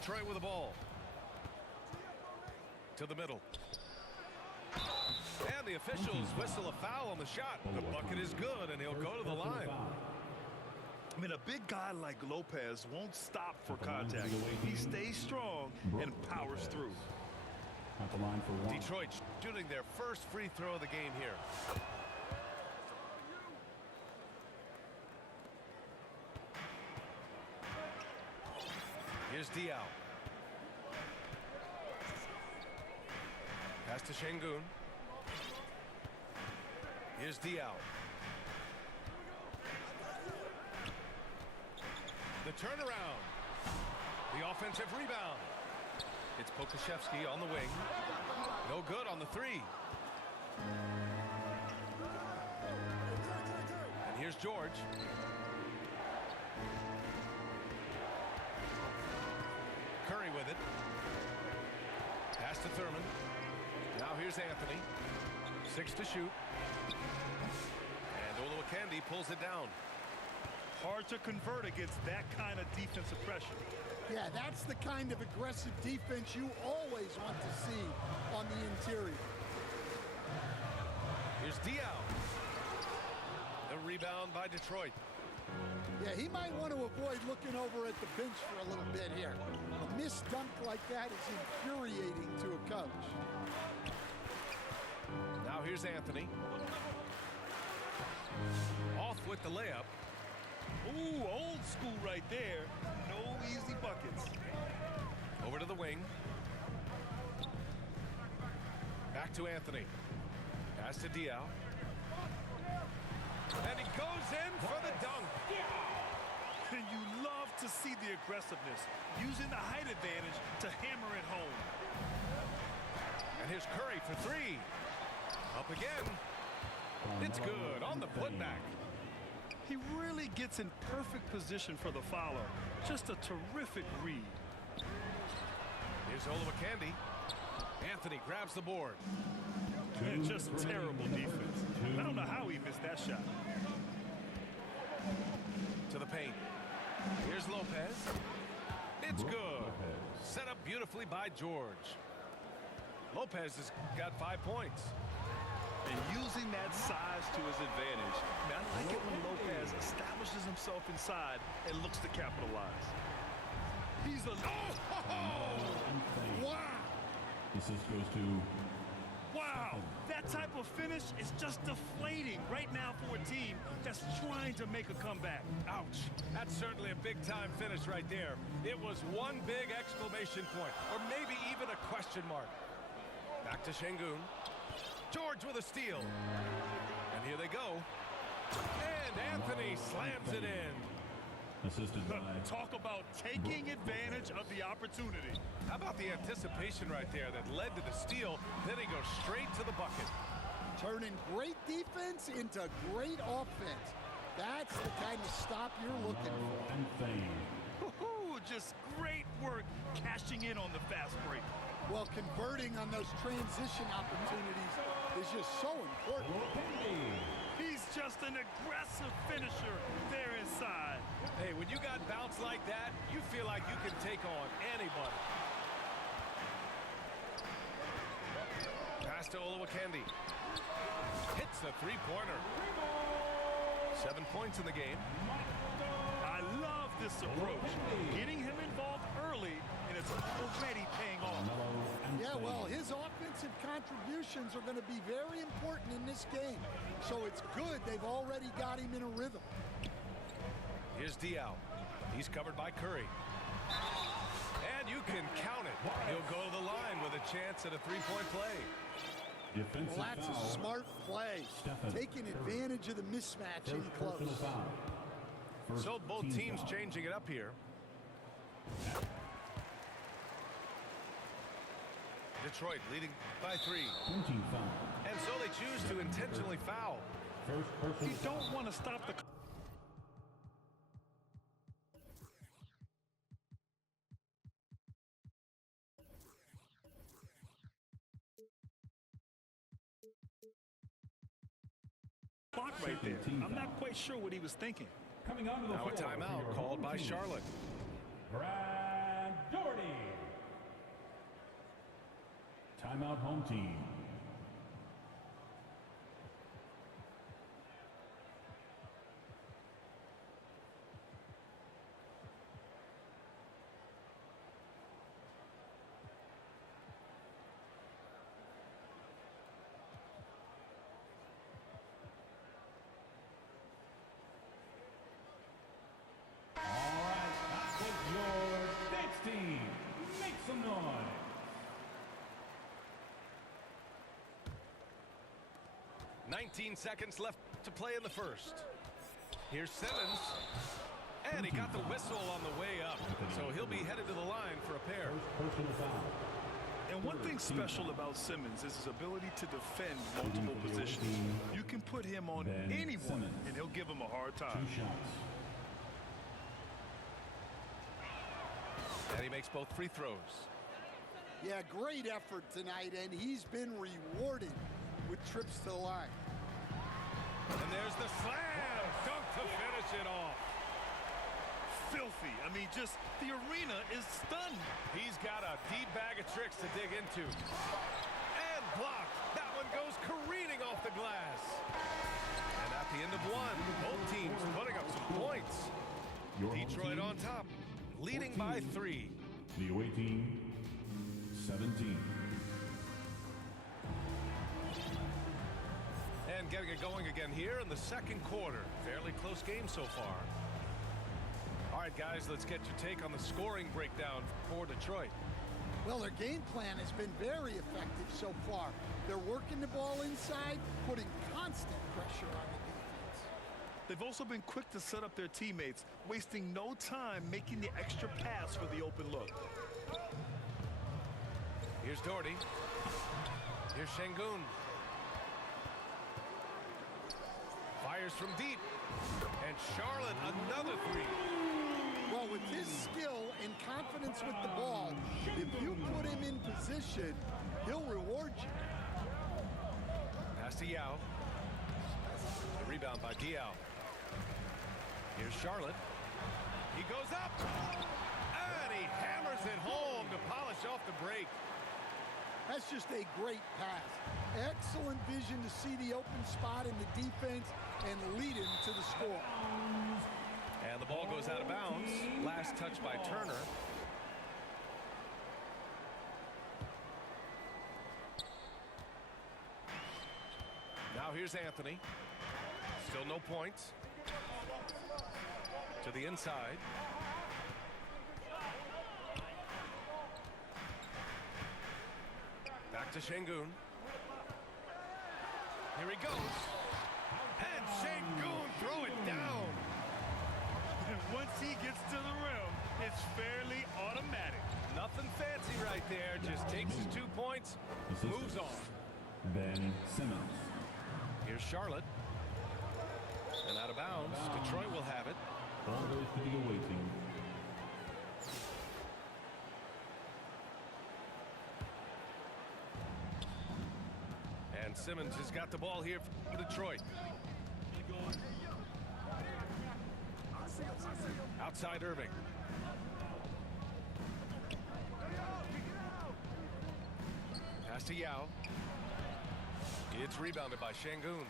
Detroit with the ball. To the middle. And the officials whistle a foul on the shot. The bucket is good, and he'll go to the line. I mean, a big guy like Lopez won't stop for contact. He stays strong and powers through. At the line for one. Detroit shooting their first free throw of the game here. Here's Diaw. Pass to Şengün. Here's Diaw. The turnaround. The offensive rebound. It's Pokusevski on the wing. No good on the three. And here's George. Curry with it. Pass to Thurman. Now here's Anthony. 6 to shoot. And Olowokandi pulls it down. Hard to convert against that kind of defensive pressure. Yeah, that's the kind of aggressive defense you always want to see on the interior. Here's Diaw. The rebound by Detroit. Yeah, he might want to avoid looking over at the bench for a little bit here. A missed dunk like that is infuriating to a coach. Now here's Anthony. Off with the layup. Ooh, old school right there. No easy buckets. Over to the wing. Back to Anthony. Pass to Diaw. And he goes in for the dunk. And you love to see the aggressiveness, using the height advantage to hammer it home. And here's Curry for three. Up again. It's good on the putback. He really gets in perfect position for the follow. Just a terrific read. Here's Olowokandi. Anthony grabs the board. And just terrible defense. I don't know how he missed that shot. To the paint. Here's Lopez. It's good. Set up beautifully by George. Lopez has got 5 points. And using that size to his advantage. I like it when Lopez establishes himself inside and looks to capitalize. He's a... Oh! Wow! Assist goes to... Wow! That type of finish is just deflating right now for a team that's trying to make a comeback. Ouch. That's certainly a big-time finish right there. It was one big exclamation point, or maybe even a question mark. Back to Şengün. George with a steal. And here they go. And Anthony slams it in. Assisted by... Talk about taking advantage of the opportunity. How about the anticipation right there that led to the steal? Then he goes straight to the bucket. Turning great defense into great offense. That's the kind of stop you're looking for. And Thane. Just great work cashing in on the fast break. Well, converting on those transition opportunities is just so important. He's just an aggressive finisher there inside. Hey, when you got bounce like that, you feel like you can take on anybody. Pass to Olowokandi. Hits the three-pointer. 7 points in the game. I love this approach. Getting him involved early, and it's already paying off. Yeah, well, his offensive contributions are going to be very important in this game. So it's good they've already got him in a rhythm. Here's Diaw. He's covered by Curry. And you can count it. He'll go to the line with a chance at a three-point play. Well, that's a smart play. Taking advantage of the mismatch in close. So both teams changing it up here. Detroit leading by 3. And so they choose to intentionally foul. You don't want to stop the... clock right there. I'm not quite sure what he was thinking. Coming on to the now a timeout called by Charlotte. Brad Doherty. Timeout, home team. Team, make some noise. .19 seconds left to play in the first. Here's Simmons. And he got the whistle on the way up. So he'll be headed to the line for a pair. Personal foul. And one thing special about Simmons is his ability to defend multiple positions. You can put him on anyone, and he'll give him a hard time. 2 shots. And he makes both free throws. Yeah, great effort tonight, and he's been rewarded with trips to the line. And there's the slam dunk to finish it off. Filthy. I mean, just the arena is stunned. He's got a deep bag of tricks to dig into. And blocked. That one goes careening off the glass. And at the end of one, both teams putting up some points. Detroit on top, leading by 3. The away team, 17. And getting it going again here in the second quarter. Fairly close game so far. All right, guys, let's get your take on the scoring breakdown for Detroit. Well, their game plan has been very effective so far. They're working the ball inside, putting constant pressure on the defense. They've also been quick to set up their teammates, wasting no time making the extra pass for the open look. Here's Doherty. Here's Şengün. Fires from deep. And Charlotte, another 3. Well, with his skill and confidence with the ball, if you put him in position, he'll reward you. Pass to Yao. The rebound by Diaw. Here's Charlotte. He goes up. And he hammers it home to polish off the break. That's just a great pass. Excellent vision to see the open spot in the defense and lead him to the score. And the ball goes out of bounds. Last touch by Turner. Now here's Anthony. Still no points. To the inside. Back to Şengün. Here he goes. And Şengün throw it down. And once he gets to the rim, it's fairly automatic. Nothing fancy right there. Just takes his 2 points, moves on. Ben Simmons. Here's Charlotte. And out of bounds. Detroit will have it. Ball goes to the away team. And Simmons has got the ball here for Detroit. Outside Irving. Pass to Yao. It's rebounded by Şengün.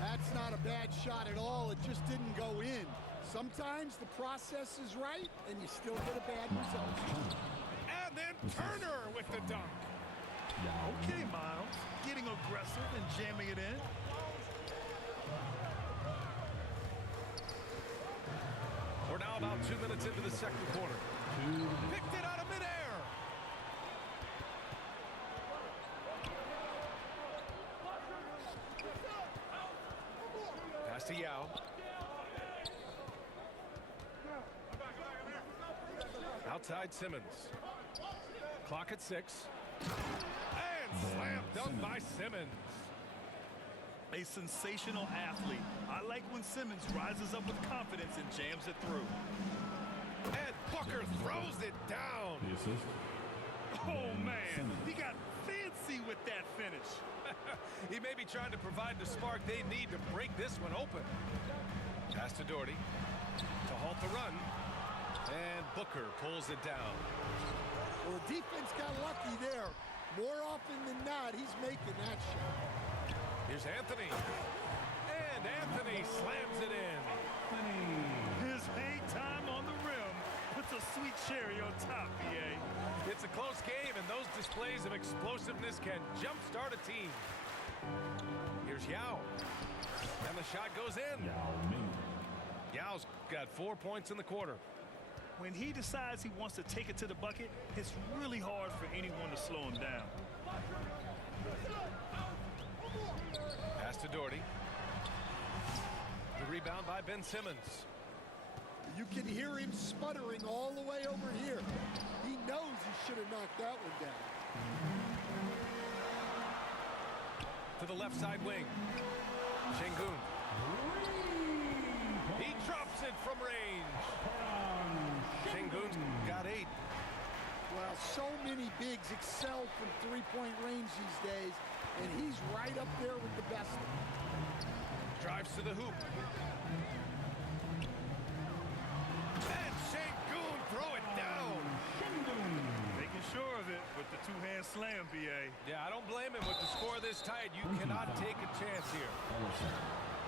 That's not a bad shot at all. It just didn't go in. Sometimes the process is right, and you still get a bad result. And then Turner with the dunk. Okay, Miles. Getting aggressive and jamming it in. We're now about 2 minutes into the second quarter. Picked it out of midair. Pass to Yao. Outside Simmons. Clock at 6. And slam dunk by Simmons. A sensational athlete. I like when Simmons rises up with confidence and jams it through. And Booker throws it down. The assist. Oh, man. He got fancy with that finish. He may be trying to provide the spark they need to break this one open. Pass to Doherty to halt the run. And Booker pulls it down. Well, the defense got lucky there. More often than not, he's making that shot. Here's Anthony. And Anthony slams it in. His hang time on the rim puts a sweet cherry on top, BA. It's a close game, and those displays of explosiveness can jumpstart a team. Here's Yao. And the shot goes in. Yao Ming. Yao's got 4 points in the quarter. When he decides he wants to take it to the bucket, it's really hard for anyone to slow him down. Pass to Doherty. The rebound by Ben Simmons. You can hear him sputtering all the way over here. He knows he should have knocked that one down. To the left side wing. Şengün. He drops it from range. Şengün's got 8. Well, so many bigs excel from three-point range these days, and he's right up there with the best. Drives to the hoop. And Şengün throw it down. Making sure of it with the two-hand slam, BA. Yeah, I don't blame him with the score this tight. You cannot take a chance here.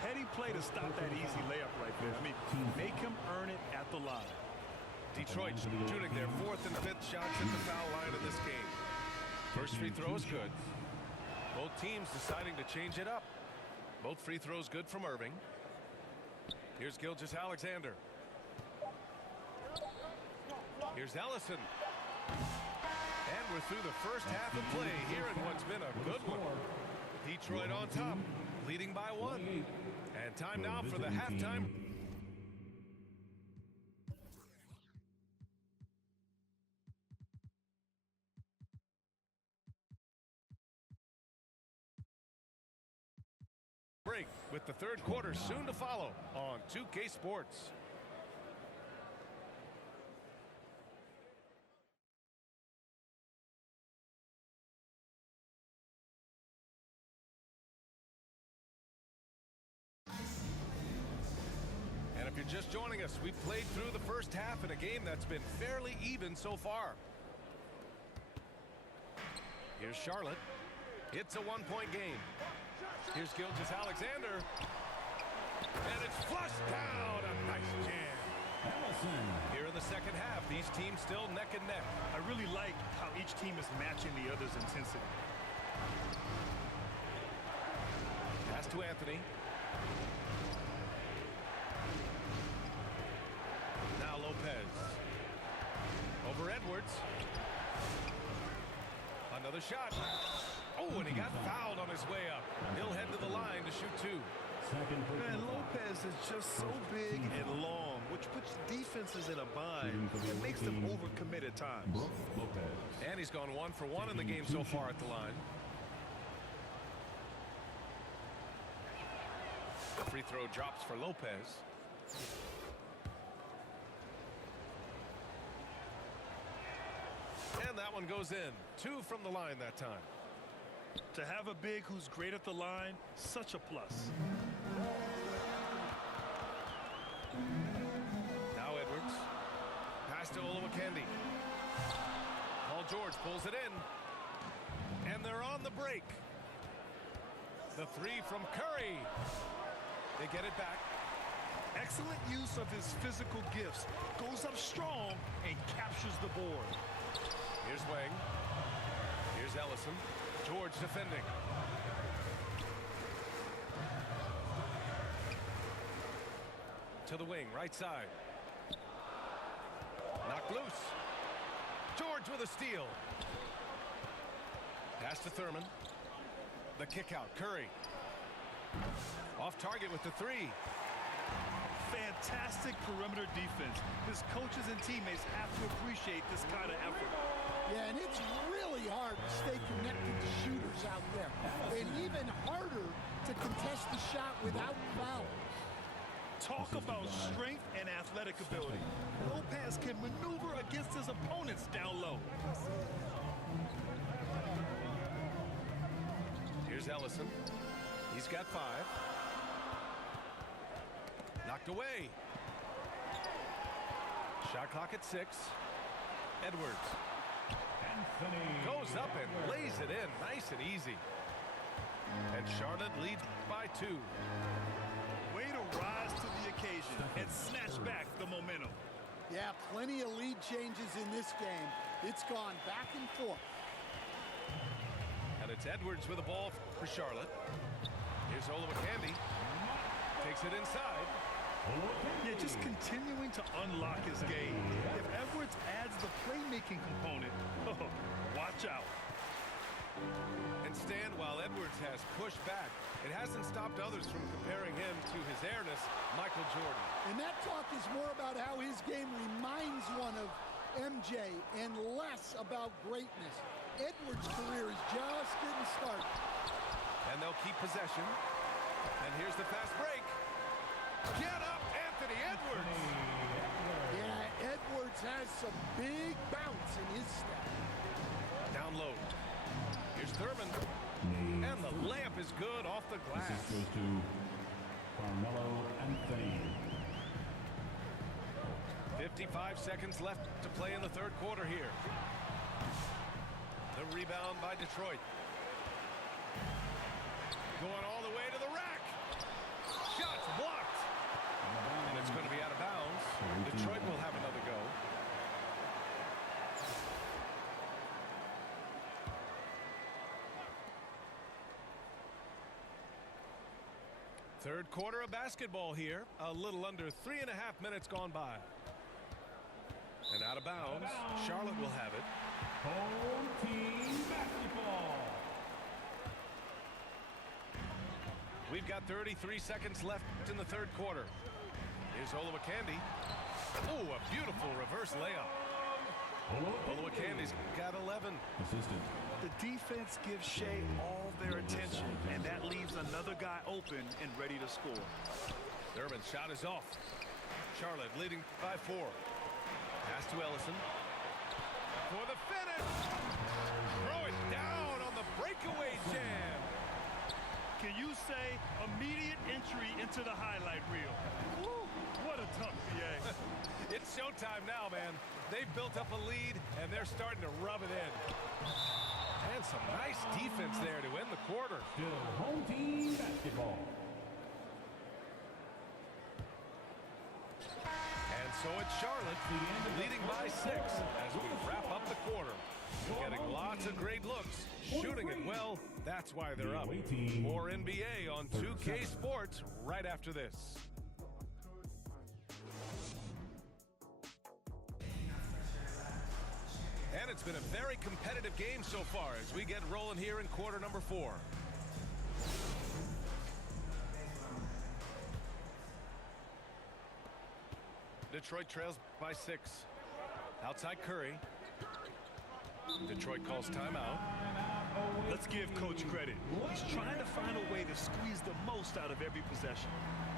Heady play to stop that easy layup right there. I mean, make him earn it at the line. Detroit shooting their 4th and 5th shots at the foul line in this game. First free throw is good. Both teams deciding to change it up. Both free throws good from Irving. Here's Gilgeous-Alexander. Here's Ellison. And we're through the first half of play here in what's been a good one. Detroit on top, leading by 1. And time now for the halftime. Break with the third quarter soon to follow on 2K Sports. And if you're just joining us, we've played through the first half in a game that's been fairly even so far. Here's Charlotte. It's a 1-point game. Here's Gilgeous-Alexander. And it's flushed down. A nice jam. Here in the second half, these teams still neck and neck. I really like how each team is matching the other's intensity. Pass to Anthony. Now Lopez. Over Edwards. Another shot. Oh, and he got fouled on his way up. He'll head to the line to shoot 2. Man, Lopez is just so big and long, which puts defenses in a bind and makes them overcommit at times. And he's gone 1 for 1 in the game so far at the line. The free throw drops for Lopez. And that one goes in. 2 from the line that time. To have a big who's great at the line, such a plus. Now Edwards. Pass to Olowokandi. Paul George pulls it in. And they're on the break. The 3 from Curry. They get it back. Excellent use of his physical gifts. Goes up strong and captures the board. Here's Wang. Here's Ellison. George defending. To the wing, right side. Knocked loose. George with a steal. Pass to Thurman. The kick out, Curry. Off target with the 3. Fantastic perimeter defense. His coaches and teammates have to appreciate this kind of effort. Yeah, and it's really hard to stay connected to shooters out there. And even harder to contest the shot without fouls. Talk about strength and athletic ability. Lopez can maneuver against his opponents down low. Here's Ellison. He's got 5. Knocked away. Shot clock at 6. Edwards Anthony. goes up and lays it in. Nice and easy. And Charlotte leads by 2. Way to rise to the occasion and snatch back the momentum. Yeah, plenty of lead changes in this game. It's gone back and forth. And it's Edwards with the ball for Charlotte. Here's Olowokandi. Takes it inside. Yeah, just continuing to unlock his game. If Edwards adds the playmaking component, oh, watch out. And stand while Edwards has pushed back. It hasn't stopped others from comparing him to his airness, Michael Jordan. And that talk is more about how his game reminds one of MJ and less about greatness. Edwards' career is just getting started. And they'll keep possession. And here's the fast break. Get up, Anthony Edwards! Yeah, Edwards has some big bounce in his step. Down low. Here's Thurman. And the layup is good off the glass. This goes to Carmelo Anthony. 55 seconds left to play in the third quarter here. The rebound by Detroit. Going all the way to the rack. Shots blocked. And it's going to be out of bounds. Detroit will have another go. Third quarter of basketball here. A little under 3.5 minutes gone by. And out of bounds. Charlotte will have it. Home team basketball. We've got 33 seconds left in the third quarter. Here's Olowokandi. Oh, a beautiful reverse layup. Olowokandi's got 11. Assistant. The defense gives Shea all their attention, and that leaves another guy open and ready to score. Thurman's shot is off. Charlotte leading by 4. Pass to Ellison. For the finish. Throw it down on the breakaway jam. Can you say immediate entry into the highlight reel? Woo, what a tough PA. It's showtime now, man. They've built up a lead, and they're starting to rub it in. And some nice defense there to end the quarter. Still home team basketball. And so it's Charlotte leading by 6 as we wrap up the quarter. Getting lots of great looks, shooting it well. That's why they're up. More NBA on 2K Sports right after this. And it's been a very competitive game so far as we get rolling here in quarter number 4. Detroit trails by 6. Outside Curry. Detroit calls timeout. Let's give Coach credit. He's trying to find a way to squeeze the most out of every possession.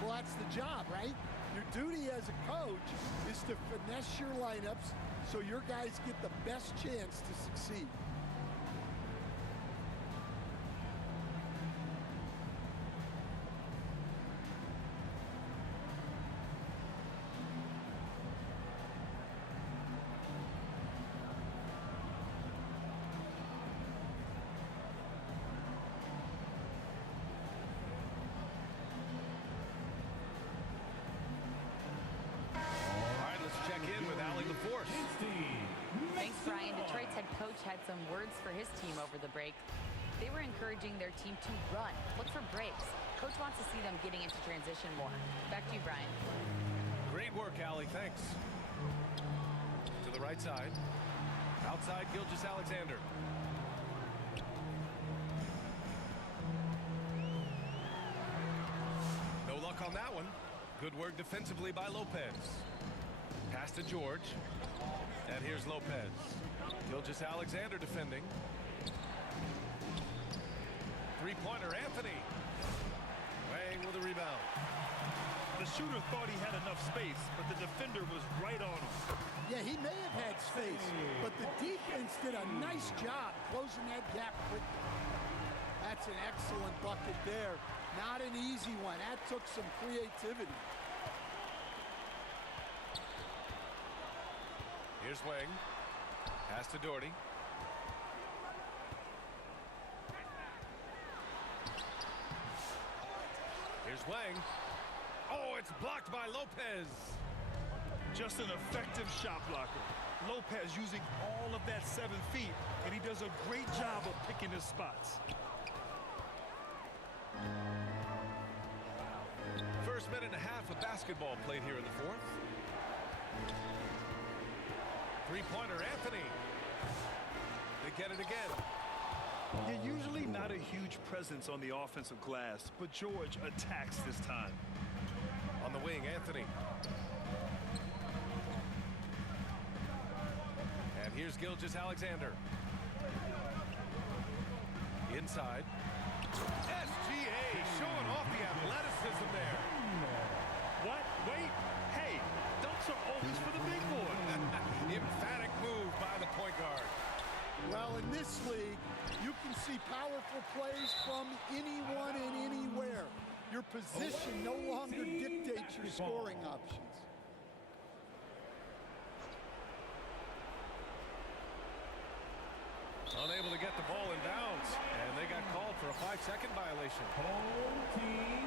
Well, that's the job, right? Your duty as a coach is to finesse your lineups so your guys get the best chance to succeed. Thanks, Brian. Detroit's head coach had some words for his team over the break. They were encouraging their team to run, look for breaks. Coach wants to see them getting into transition more. Back to you, Brian. Great work, Allie. Thanks. To the right side. Outside, Gilgeous-Alexander. No luck on that one. Good work defensively by Lopez. Pass to George. And here's Lopez. Gilgeous-Alexander defending. Three-pointer, Anthony. Wang with a rebound. The shooter thought he had enough space, but the defender was right on him. Yeah, he may have had space, but the defense did a nice job closing that gap quickly. That's an excellent bucket there. Not an easy one. That took some creativity. Here's Wing. Pass to Doherty. Here's Wang. Oh, it's blocked by Lopez. Just an effective shot blocker. Lopez using all of that 7 feet, and he does a great job of picking his spots. First minute and a half of basketball played here in the fourth. Three-pointer, Anthony. They get it again. They're usually not a huge presence on the offensive glass, but George attacks this time. On the wing, Anthony. And here's Gilgeous-Alexander. Inside. SGA showing off the athleticism there. What? Wait. Hey, dunks are always for the big boy. Emphatic move by the point guard. Well, in this league, you can see powerful plays from anyone and anywhere. Your position no longer dictates your scoring options. Unable to get the ball in bounds, and they got called for a 5-second violation. Home team